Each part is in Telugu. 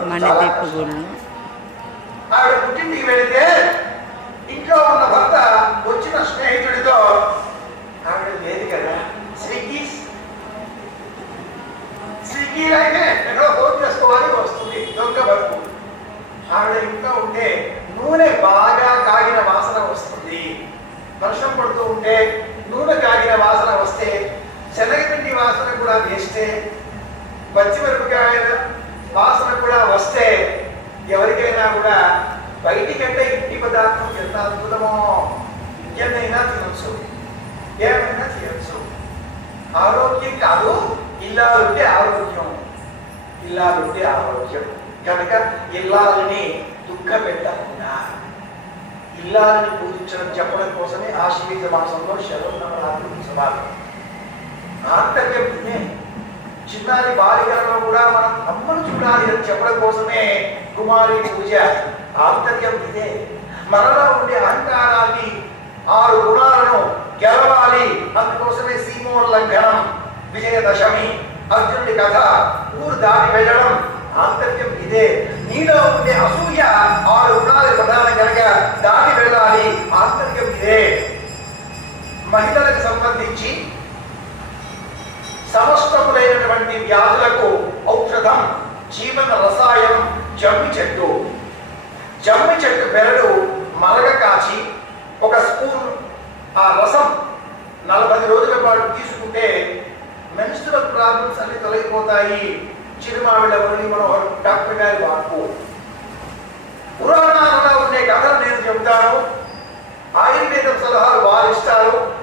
కష్టం. గుళ్ళు ఆవిడ పుట్టింటికి వెళితే ఇంట్లో ఉన్న భర్త వచ్చిన స్నేహితుడితో ఆవిడ లేదు కదా? స్విగ్గీ స్విగ్గీ అయితే ఎక్కడో ఫోన్ చేసుకోవాలి వస్తుంది. దొంగ బతుకు. ఆవిడ ఇంట్లో ఉంటే నూనె బాగా కాగిన వాసన వస్తుంది. వర్షం పడుతూ ఉంటే నూనె కాగిన వాసన వస్తే శనగపిండి వాసన కూడా వేస్తే పచ్చిమిరపకాయల వాసన కూడా వస్తే ఎవరికైనా కూడా బయటికంటే ఇంటి పదార్థం ఎంత అద్భుతమో ఎన్నైనా తినచ్చు. ఏమైనా చేయొచ్చు ఆరోగ్యం కాదు ఇల్లాలుంటే ఆరోగ్యం. ఇల్లాలుంటే ఆరోగ్యం. కనుక ఇల్లాలని దుఃఖ పెట్టకుండా ఇల్లాలని పూజించడం చెప్పడం కోసమే ఆశ్వీజ మాసంలో శరన్నవరాత్రి ఉత్సవాలు. ఆంతర్యం చిన్నారి బాలికలలో కూడా మనం అమ్మను చూడాలి అని చెప్పడం కోసమే కుమారి పూజ ఆంతర్యం ఇదే. మనలో ఉండే అహంకారాన్ని ఆరు గుణాలను గెలవాలి. అందుకోసమే సీమోల్లంఘనం విజయదశమి అర్జునుడి కథ ఊరు దాటి వెళ్ళడం ఆంతర్యం ఇదే. నీలో ఉండే అసూయ ఆరు గుణాలు ప్రధానం కనుక దాటి వెళ్ళాలి. ఆంతర్యం ఇదే. మహిళలకు సంబంధించి సమస్తములైనటువంటి వ్యాధులకు ఔషధం జీవన రసాయనం జమ్మి చెట్టు. జమ్మి చెట్టు బెరడు మరగ కాచి ఒక స్పూన్ ఆ రసం నలభై రోజుల పాటు తీసుకుంటే మెన్స్ట్రల్ ప్రాబ్లమ్స్ అన్ని తొలగిపోతాయి. చిరుమావిడ మురళి మనోహర్ డాక్టర్ గారి వాక్కు. పురాణాలలో ఉండే కథలు నేను చెబుతాను. ఆయుర్వేదం సలహాలు వారు ఇస్తారు.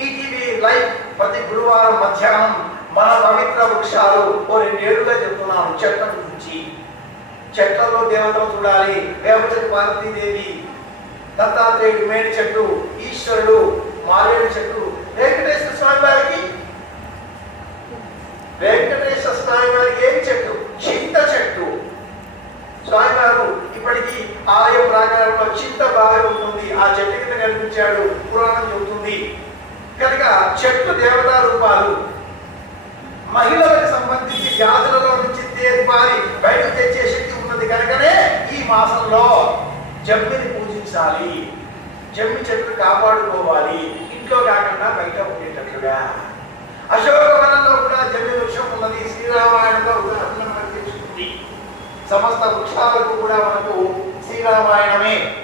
ఈటీవీ లైవ్ ప్రతి గురువారం మధ్యాహ్నం మన పవిత్ర వృక్షాలు ఓ రెండేళ్ళుగా చెప్తున్నాను చెట్ల గురించి. చెట్లలో దేవతలు చూడాలి. వేపచెట్టు పార్వతీదేవి దత్తాత్రేయుడు మేడి చెట్టు ఈశ్వరుడు మారేడు చెట్టు. వెంకటేశ్వర స్వామి వారికి? వెంకటేశ్వర స్వామి వారికి ఏమి చెట్టు? చింత చెట్టు. స్వామివారు ఇప్పటికీ ఆలయ ప్రాంగణంలో చింత బాగా ఉంటుంది. ఆ చెట్టు కింద కనిపించాడు పురాణం చెబుతుంది. కనుక చెట్టు దేవతా రూపాలు. మహిళలకు సంబంధించి వ్యాధులలో నుంచి తేరిపారి బయటకు తెచ్చే శక్తి ఉన్నది కనుకనే ఈ మాసంలో జమ్మిని పూజించాలి. జమ్మి చెట్లు కాపాడుకోవాలి. ఇంట్లో కాకుండా బయట ఉండేటట్లుగా. అశోకవనంలో కూడా జమ్మి వృక్షం ఉన్నది. శ్రీరామాయణంలో ఉదాహరణ మనకు సమస్త వృక్షాలకు కూడా మనకు శ్రీరామాయణమే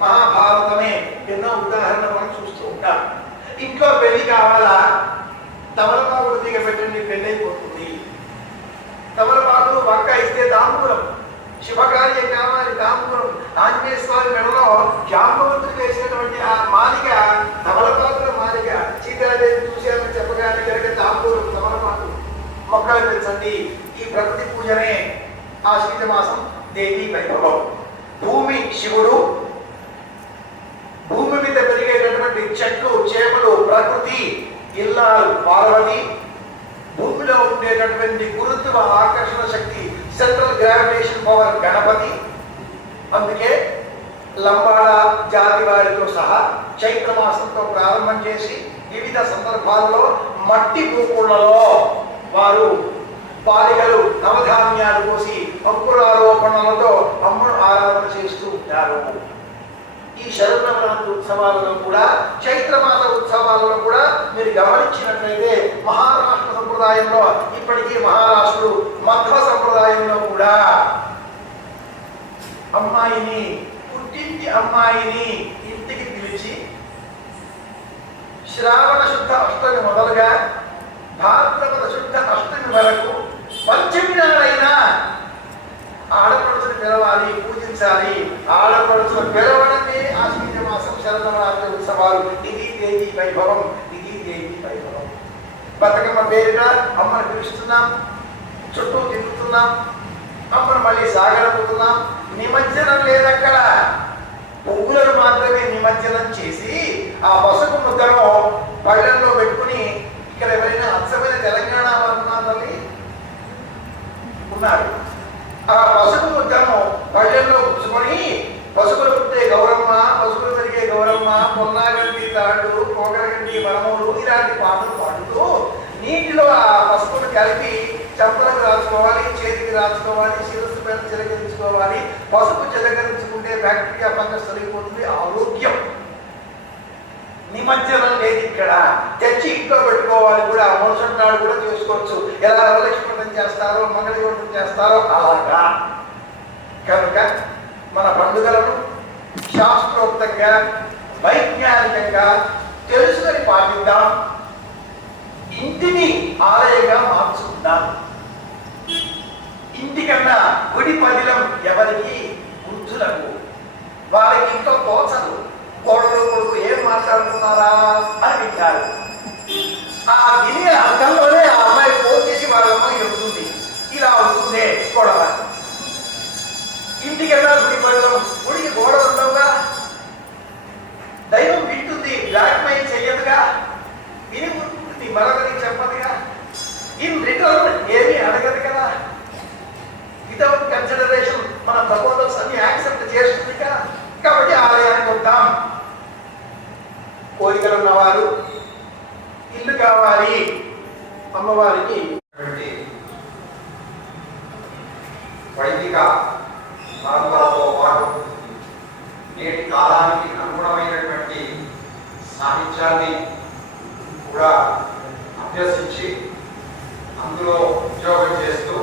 మహాభారతమే ఎన్నో ఉదాహరణ మనం చూస్తూ ఉంటాం. ఇంట్లో పెళ్ళి కావాలా? తమలపాకులు దిగ పెట్టండి పెళ్ళి తమలపాకులు వక్క ఇస్తే తాంబూలం. శుభకార్య కామాలి తాంబూలం. ఆంజనేయ స్వామి మెడలో జాంబవంతుడు వేసినటువంటి ఆ మాలిక తమలపాకుల మాలిక సీతాదేవి చూశారని చెప్పగానే కనుక తాంబూలం తమలపాకులు మొక్కలు పెంచండి. ఈ ప్రకృతి పూజనే ఆ మాసం దేవి వైభవం. భూమి శివుడు భూమి మీద పెరిగేటటువంటి చెట్లు చేపలు ప్రకృతి ఇల్లాలు పార్వతి భూమిలో ఉండేటటువంటి గురుత్వ ఆకర్షణ శక్తి సెంట్రల్ గ్రావిటేషన్ పవర్ గణపతి. అందుకే లంబాడ జాతి వారితో సహా చైత్రమాసంతో ప్రారంభం చేసి వివిధ సందర్భాల్లో మట్టి పూకుళ్ళలో వారు బాలికలు నవధాన్యాలు పోసి అంకురారోపణలతో అమ్మను ఆరాధన చేస్తూ ఉంటారు. ఈ శరన్నవరాత్రి ఉత్సవాలలో కూడా చైత్రమాస ఉత్సవాలలో కూడా మీరు గమనించినట్లయితే మహారాష్ట్ర సంప్రదాయంలో ఇప్పటికీ మహారాష్ట్రుడు మధ్వ సంప్రదాయంలో కూడా అమ్మాయిని పుట్టింటి అమ్మాయిని ఇంటికి పిలిచి శ్రావణ శుద్ధ అష్టమి మొదలుగా భారత శుద్ధ అష్టమి వరకు పంచమి నాడైనా ఆడపడుచును పిలవాలి పూజించాలి ఆడపడుచును పిలవడమే ఆశ్వీజ మాసం శరదనవరాత్రి ఉత్సవాలు ఇది దేవి వైభవం ఇది దేవి వైభవం బతుకమ్మ పేరుగా అమ్మను పిలుస్తున్నాం చుట్టూ తిరుగుతున్నాం అమ్మను మళ్ళీ సాగరపోతున్నాం. నిమజ్జనం లేదక్కడ పువ్వులను మాత్రమే నిమజ్జనం చేసి ఆ పసుపు ముద్దను పళ్ళల్లో పెట్టుకుని ఇక్కడ ఎవరైనా అచ్చమైన తెలంగాణ వర్ణాలని ఉన్నారు. ఆ పసుపు ముద్దను పళ్ళల్లో ఉంచుకొని పసుపులు పుట్టే గౌరమ్మ పసుపులు పెరిగే గౌరమ్మ పొన్నాగంటి తాడు కోకరగంటి వనములు ఇలాంటి పాటలు నీటిలో ఆ పసుపును కలిపి చెంపలకు రాసుకోవాలి చేతికి రాసుకోవాలి శిరస్సు పైన చిలకరించుకోవాలి. పసుపు చిలకరించుకుంటే బ్యాక్టీరియా ఫంగస్ తొలగిపోతుంది. ఆరోగ్యం. నిమజ్జనం లేదు ఇక్కడ. తెచ్చి ఇంట్లో పెట్టుకోవాలి కూడా. మనుషుల నాడు కూడా చేసుకోవచ్చు. ఎలా వరలక్ష్మణం చేస్తారో మంగళగౌడం చేస్తారో అలాగా. కనుక మన పండుగలను శాస్త్రోక్తంగా వైజ్ఞానికంగా తెలుసుకొని పాటిద్దాం. ఇంటిని ఆలయంగా మార్చుకుందాం ఇంటికన్నా గుడి పదిలం ఎవరికి వృద్ధులకు వారికి ఇంకా తోచదు కోడలు కొడుకు ఏం మాట్లాడుతున్నారా అని వింటారు. ఆ విని అర్థంలోనే ఆ అమ్మాయి ఫోన్ చేసి వాళ్ళ అమ్మాయి చెబుతుంది. ఇలా అవుతుందే గొడవ. ఇంటికన్నా గుడి పదిలం గుడికి గోడ మన ప్రపోజల్స్ అన్ని యాక్సెప్ట్ చేస్తుంది కాబట్టి ఆలయానికి వద్దాం. కోరికలు ఉన్నవారు ఇల్లు కావాలి. అమ్మవారికి వైదిక పాటు నేటి కాలానికి అనుగుణమైనటువంటి సాహిత్యాన్ని కూడా అభ్యసించి అందులో ఉద్యోగం చేస్తూ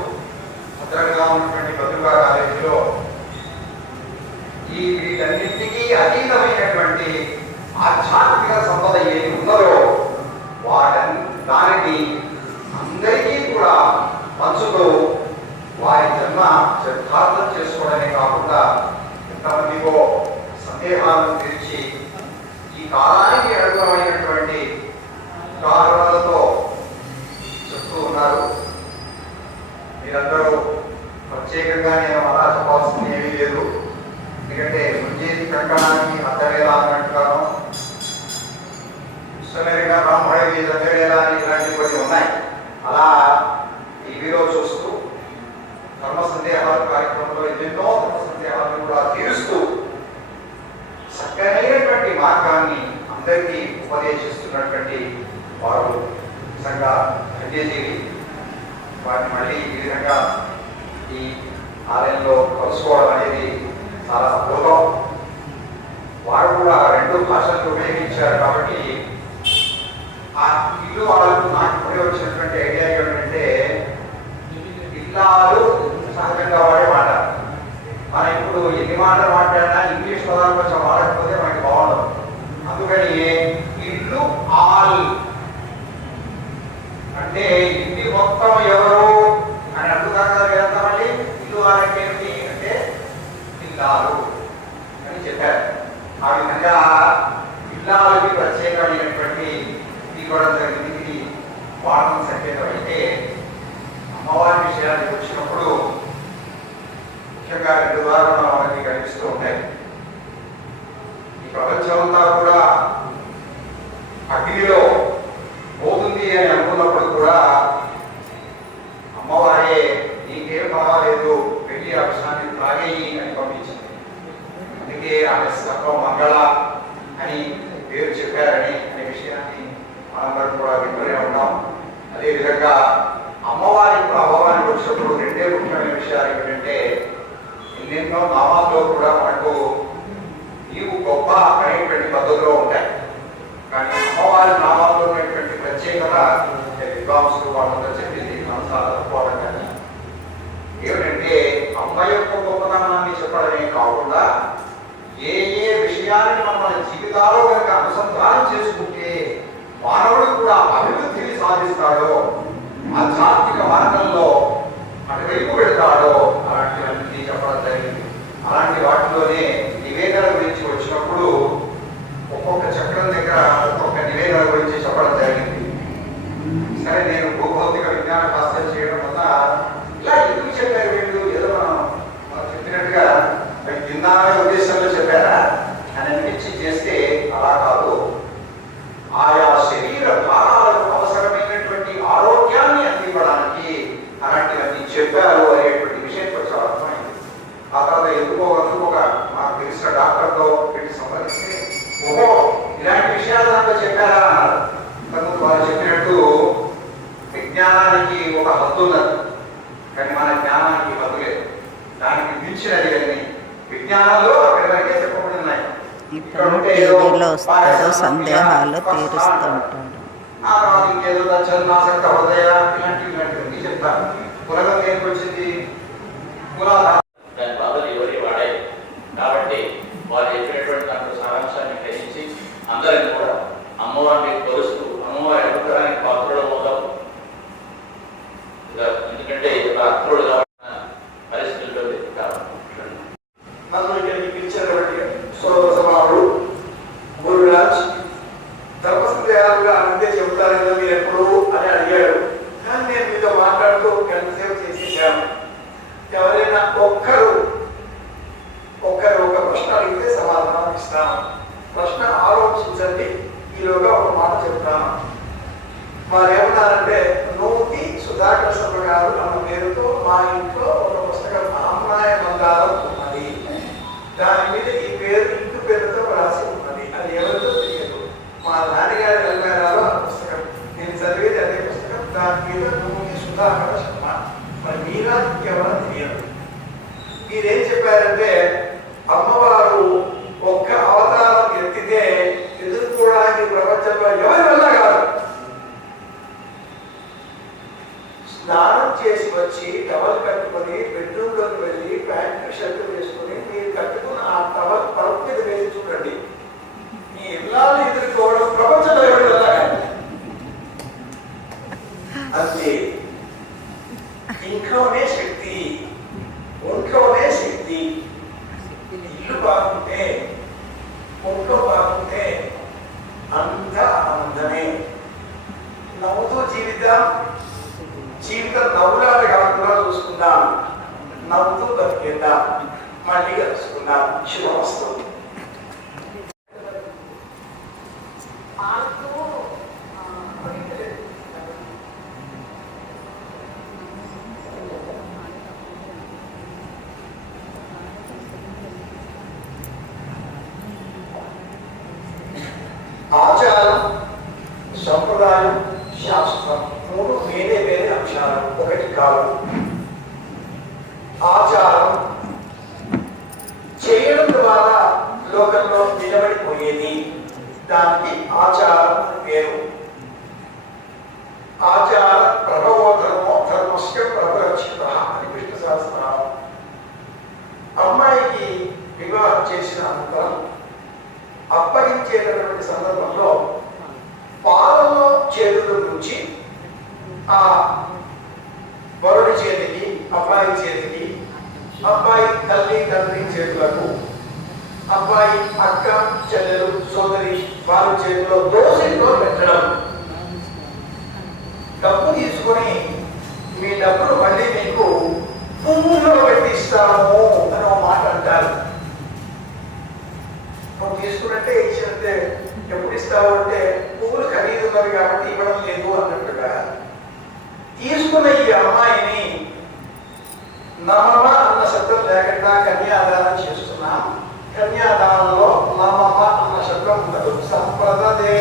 భద్రంగా ఉన్నటువంటి బతుగా కాలేజీలో ఈ వీటన్నింటికీ అతీతమైనటువంటి ఆధ్యాత్మిక సంపద ఏది ఉన్నదో వాటన్ దానిని అందరికీ కూడా పంచుతూ వారి జన్మ సిద్ధార్థం చేసుకోవడమే కాకుండా ఎంతమందికో సందేహాలను తీర్చి ఈ కాలానికి అనుగుణమైనటువంటి ఉదాహరణలతో చెప్తూ ఉన్నారు మీరందరూ ప్రత్యేకంగా నేను అలా చెప్పాల్సింది ఏమీ లేదు. ఎందుకంటే ముంజేది కంకణానికి అర్థమేలా అన్నట్టుగాను ఇష్టమేరిగా బ్రాహ్మణుడికి దగ్గరేలా అని ఇలాంటివి కొన్ని ఉన్నాయి. అలా టీవీలో చూస్తూ ధర్మ సందేహాల కార్యక్రమంలో ఎన్నెన్నో ధర్మ సందేహాలను కూడా తీరుస్తూ చక్కనైనటువంటి మార్గాన్ని అందరికీ ఉపదేశిస్తున్నటువంటి వారు. నిజంగా ధన్యజీవి వారిని మళ్ళీ ఈ విధంగా ఈ ఆలయంలో కలుసుకోవడం అనేది చాలా అద్భుతం. వారు కూడా రెండు భాషలు ఉపయోగించారు కాబట్టి ఆ ఇల్లు వాళ్ళకు నాకు ఇప్పుడే వచ్చినటువంటి ఐడియా ఏమిటంటే ఇల్లాలు సహజంగా వాడే మాట మనం ఇప్పుడు ఎన్ని మాటలు మాట్లాడినా ఇంగ్లీష్ పదాలు కొంచెం వాడకపోతే మనకి బాగుండదు అందుకని ఇల్లు ఆల్ అంటే ఇంటి మొత్తం ఎవరు అని అడుగుతారు కదా మీరంతా మళ్ళీ ఇల్లు వాళ్ళకి ఏమిటి అంటే ఇల్లాలు అని చెప్పారు ఆ విధంగా ఇల్లాలకి ప్రత్యేకమైనటువంటి ఇవ్వడం జరిగింది ఇది వాడడం సంకేతం అయితే అమ్మవారి విషయానికి వచ్చినప్పుడు ముఖ్యంగా రెండు ఉదాహరణలు మనకి కనిపిస్తూ ఉంటాయి ఈ ప్రపంచం అంతా కూడా అగ్నిలో పోతుంది అని అనుకున్నప్పుడు కూడా అమ్మవారే నీకేం పర్వాలేదు వెళ్ళి ఆ విషయాన్ని త్రాగేయి అని పంపించింది అందుకే ఆమె సర్వ మంగళ అని పేరు చెప్పారని అనే విషయాన్ని మనందరం కూడా వింటూనే ఉన్నాం. అదేవిధంగా అమ్మవారి ప్రభావానికి వచ్చినప్పుడు రెండే ముఖ్యమైన విషయాలు ఏమిటంటే ఎన్నెన్నో నామాల్లో కూడా మనకు నీవు గొప్ప అనేటువంటి పద్ధతిలో ఉంటాయి. కానీ అమ్మవారి నామాల్లో ఉన్నటువంటి ప్రత్యేకత అంటే విద్వాంసులు చెప్పింది మనం సాధకపోవడం కానీ ఏమిటంటే అమ్మ యొక్క గొప్పతనాన్ని చెప్పడమే కాకుండా ఏ ఏ విషయాన్ని మన జీవితాల్లో కనుక అనుసంధానం చేసుకుంటే మానవుడు కూడా అభివృద్ధిని సాధిస్తాడో ఆధ్యాత్మిక మార్గంలో అటువైపు వెళ్తాడో అలాంటివన్నీ చెప్పడం జరిగింది. అలాంటి వాటిలోనే నివేదన గురించి వచ్చినప్పుడు ఒక్కొక్క చక్రం దగ్గర ఒక్కొక్క నివేదన గురించి చెప్పడం జరిగింది. సరే నేను భూభౌతిక విజ్ఞాన శాస్త్రం చేయడం వల్ల ఇలా ఎందుకు చెప్పారు వీళ్ళు? ఏదో మనం చెప్పినట్టుగా మరి ఉద్దేశంలో చెప్పారా? అని అనిపించి చేస్తే అలా కాదు. ఆయా శరీర భాగాలకు అవసరమైనటువంటి ఆరోగ్యాన్ని అందివ్వడానికి అలాంటివన్నీ చెప్పారు అనేటువంటి విషయం కొంచెం అర్థమైంది. ఆ తర్వాత ఎందుకో అందుకు ఒక మాకు తెలిసిన డాక్టర్తో పెట్టి సంప్రదిస్తే ఓహో ఇలాంటి విషయాలు నాకు చెప్పారా ఇంతకుముందు వారు చెప్పినట్టు విజ్ఞాన విజ్ఞానానికి ఒక హద్దు ఉన్నది. కానీ మన జ్ఞానానికి హద్దు లేదు. దానికి మించినది అని విజ్ఞానంలో అక్కడి వరకే చెప్పబడి ఉన్నాయి ఇప్పుడు టీవీలో వస్తాడు సందేహాలు తీరుస్తుంటాడు ఆ తర్వాత ఇంకేదో చంద్రాసక్త హృదయ ఇలాంటివి ఇలాంటివన్నీ చెప్తారు. కులగం దేనికి వచ్చింది? కులాధార más మరి తెలియదు. మీరేం చెప్పారంటే అమ్మవారు ఒక్క అవతారం ఎత్తితే ఎదుర్కోవడానికి ప్రపంచంలో ఎవరి వల్ల కాదు స్నానం చేసి వచ్చి టవల్ కట్టుకొని బెడ్రూమ్లోకి వెళ్ళి ప్యాంట్ షర్ట్ వేసుకొని మీరు కట్టుకున్న ఆ టవల్ పరుపు మీద వేసి చూడండి మీ ఇల్లాలు ఎదుర్కోవడం ప్రపంచంలో ఎవరి వల్ల కాదు అంతే ఇంట్లోనే శక్తి ఒంట్లోనే శక్తి ఇల్లు బాగుంటే ఒంట్లో బాగుంటే అంతా ఆనందమే నవ్వుతూ జీవితం జీవితం నవ్వులాట కాకుండా చూసుకుందాం. నవ్వుతూ బతికేద్దాం. మళ్ళీ కలుసుకుందాం. శుభమస్తు ఆచారం సంప్రదాయం శాస్త్రం మూడు వేరే వేరే అంశాలు ఒకటి కాదు ఆచారం చేయడం ద్వారా లోకంలో నిలబడిపోయేది దానికి ఆచారం అని పేరు ఆచార ప్రభవో ధర్మో ధర్మస్య ప్రభరక్షిత అని విష్ణు సహస్రనామం అమ్మాయికి వివాహం చేసిన అనంతరం అప్పగించేటటువంటి సందర్భంలో పాలలో చేతుల నుంచి ఆ వరుడి చేతికి అబ్బాయి చేతికి అబ్బాయి తల్లి తండ్రి చేతులకు అబ్బాయి అక్క చెల్లెలు సోదరి వారి చేతిలో దోషంలో పెట్టడం. డబ్బు తీసుకొని మీ డబ్బును మళ్ళీ మీకు పువ్వులో పెట్టిస్తాము అని ఒక మాట అంటారు. తీసుకున్నట్టే ఇచ్చినట్టే ఎప్పుడు ఇస్తావు అంటే పువ్వులు ఖరీదు ఉన్నవి కాబట్టి ఇవ్వడం లేదు అన్నట్టుగా. తీసుకున్న ఈ అమ్మాయిని నమమ అన్న శబ్దం లేకుండా కన్యాదానం చేస్తున్నాం. కన్యాదానంలో నమమ అన్న శబ్దం ఉండదు. సంప్రదదే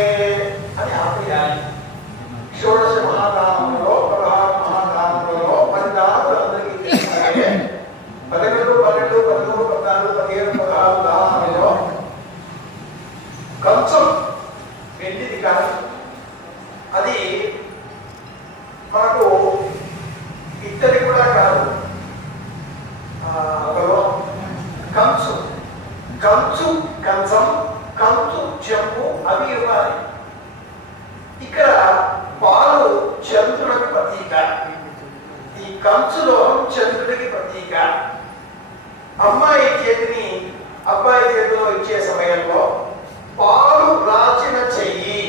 కంచు కంచం కంచు చెంపు అవి ఇవ్వాలి. ఇక్కడ పాలు చంద్రుడికి ప్రతీక. ఈ కంచులో చంద్రుడికి ప్రతీక. అమ్మాయి చేతిని అబ్బాయి చేతిలో ఇచ్చే సమయంలో పాలు రాచిన చెయ్యి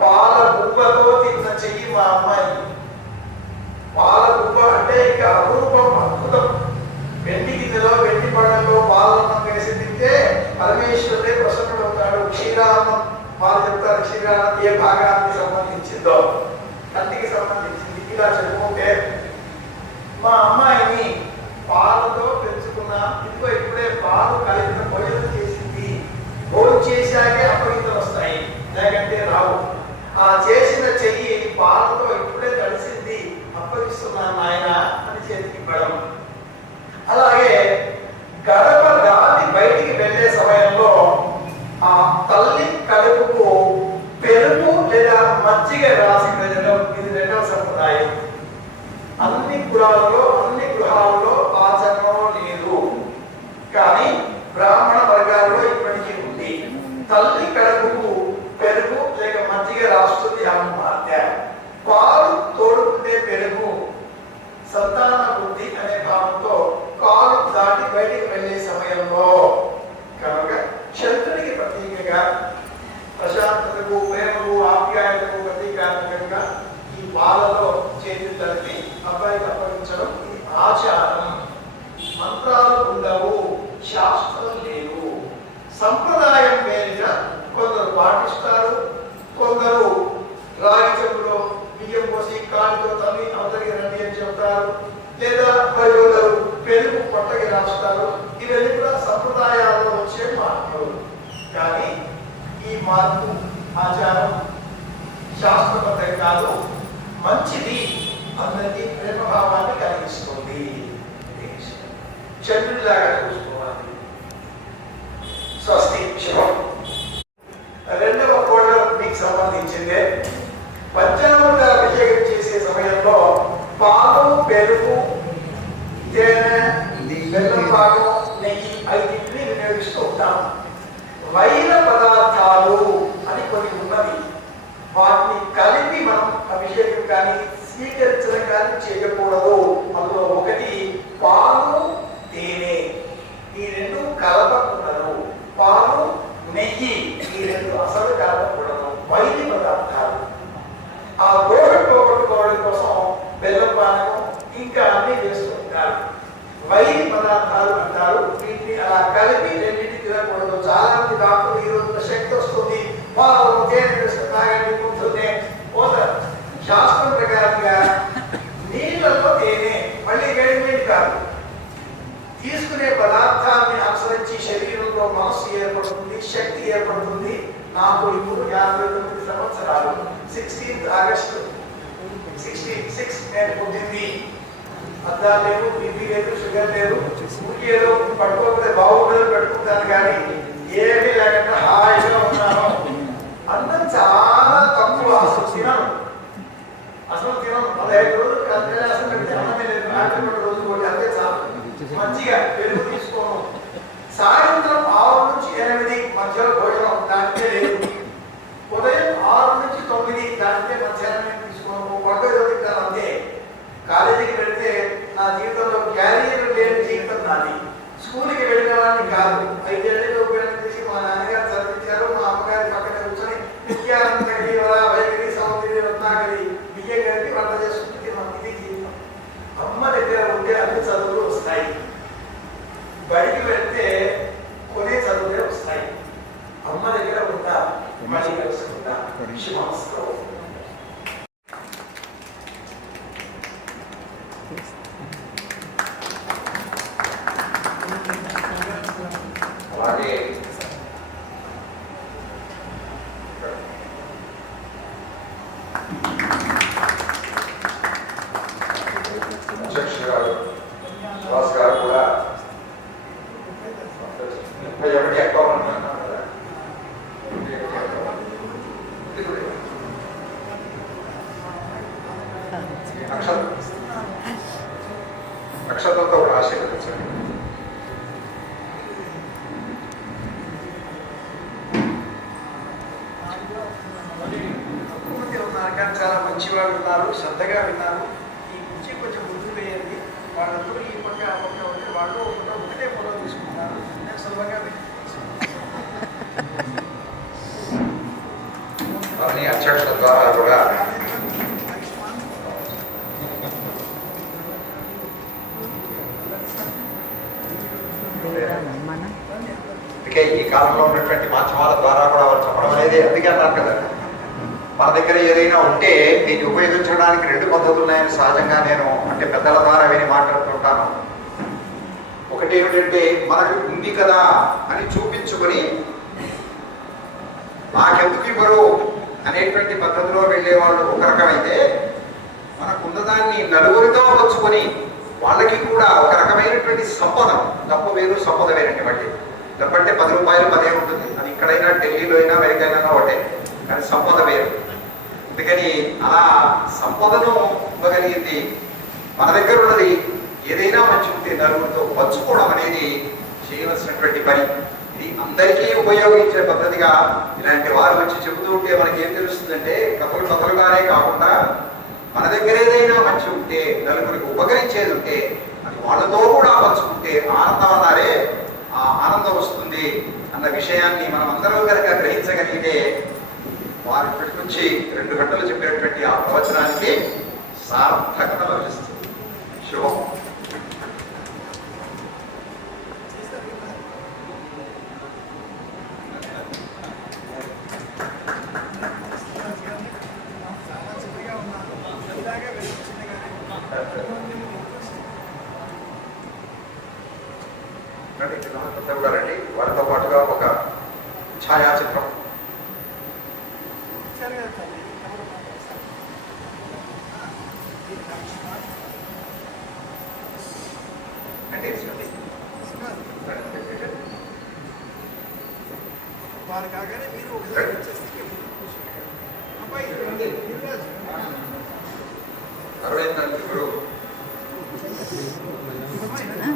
పాల గుబ్బతో తిన్న చెయ్యి మా అమ్మాయి. పాల గుబ్బ అంటే ఇక అరూపం అద్భుతం. వెండి గిన్నెలో వెండి పళ్ళలో పాలన్నం వేసింది తింటే పరమేశ్వరుడే ప్రసన్నుడవుతాడు క్షీరాన్నం వాళ్ళు చెప్తారు క్షీరాన్నం ఏ భాగానికి సంబంధించిందో. కంటికి సంబంధించింది. ఇలా చెప్పుకుంటే మా అమ్మాయిని పాల మంచిది. అందరికీ ప్రేమభావాన్ని కలిగిస్తుంది. చెడులాగా She wants నక్షత్రంతో ఒక ఆశ కలిగించండి చాలా మంచివాడు ఉన్నారు శ్రద్ధగా విన్నారు ఈ నుంచి కొంచెం ముందుకు వేయండి వాళ్ళందరూ ఈ పక్క ఆ పక్క ఉంటే వాళ్ళు ఒకటే ఒకటే ఫోటో తీసుకుంటారు నేను సులభంగా అన్ని ద్వారా కూడా మాధ్యమాల ద్వారా కూడా వారు చెప్పడం అనేది అందుకే అన్నారు కదా. మన దగ్గర ఏదైనా ఉంటే దీన్ని ఉపయోగించడానికి రెండు పద్ధతులు ఉన్నాయని సహజంగా నేను అంటే పెద్దల ద్వారా విని మాట్లాడుతుంటాను. ఒకటి ఏమిటంటే మనకు ఉంది కదా అని చూపించుకొని నాకెందుకు ఇవ్వరు అనేటువంటి పద్ధతిలో వెళ్ళేవాళ్ళు ఒక రకమైతే మనకున్నదాన్ని నలుగురితో వచ్చుకొని వాళ్ళకి కూడా ఒక రకమైనటువంటి సంపద డబ్బు వేరు సంపద వేరండి మళ్ళీ. డబ్బంటే పది రూపాయలు పదే ఉంటుంది. ఎక్కడైనా ఇక్కడైనా ఢిల్లీలో అయినా అమెరికా అయినా ఒకటే. కానీ సంపద వేరు. అందుకని అలా సంపదను ఇవ్వగలిగింది మన దగ్గర ఉన్నది ఏదైనా మంచి ఉంటే నలుగురితో పంచుకోవడం అనేది చేయవలసినటువంటి పని. ఇది అందరికీ ఉపయోగించే పద్ధతిగా ఇలాంటి వారు వచ్చి చెబుతూ ఉంటే మనకి ఏం తెలుస్తుందంటే కథలు కథలుగానే కాకుండా మన దగ్గర ఏదైనా మంచి ఉంటే నలుగురికి ఉపకరించేది ఉంటే అది వాళ్ళతో కూడా పంచుకుంటే ఆనందం అన్నారే ఆ ఆనందం వస్తుంది. అన్న విషయాన్ని మనం అందరం కనుక గ్రహించగలిగితే వారి ఇప్పటి నుంచి రెండు గంటలు చెప్పినటువంటి ఆ ప్రవచనానికి సార్థకత లభిస్తుంది. శుభం రండి, చిన్నమంతా కూడా రండి వారితో పాటుగా ఒక ఛాయాచిత్రం అంటే రండి. రండి. వారు కాగానే మీరు ఒకసారి వచ్చేస్తే అబ్బాయి రండి. అరవింద్ గారు ఇప్పుడు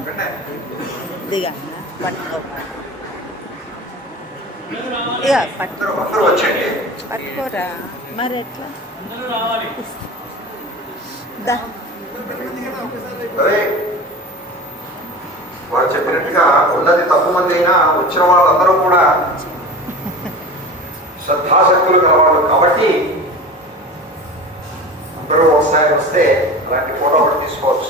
రండి. దిగా పట్టుకో ఇక పట్టు అందరూ అందరూ వచ్చండి పట్టుకోరా మరి ఎట్లా దా అదే వారు చెప్పినట్టుగా ఉన్నది తక్కువ మంది అయినా వచ్చిన వాళ్ళందరూ కూడా శ్రద్ధాశక్తులు గలవాళ్ళు. కాబట్టి అందరూ ఒకసారి వస్తే అలాంటి ఫోటో ఒకటి తీసుకోవచ్చు.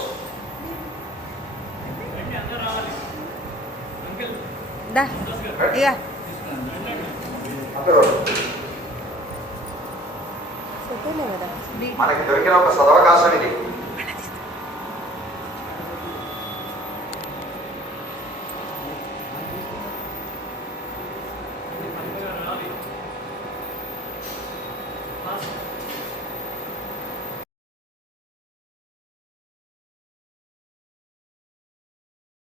అందరూ. మనకి దొరికిన ఒక సదవకాశం ఇది.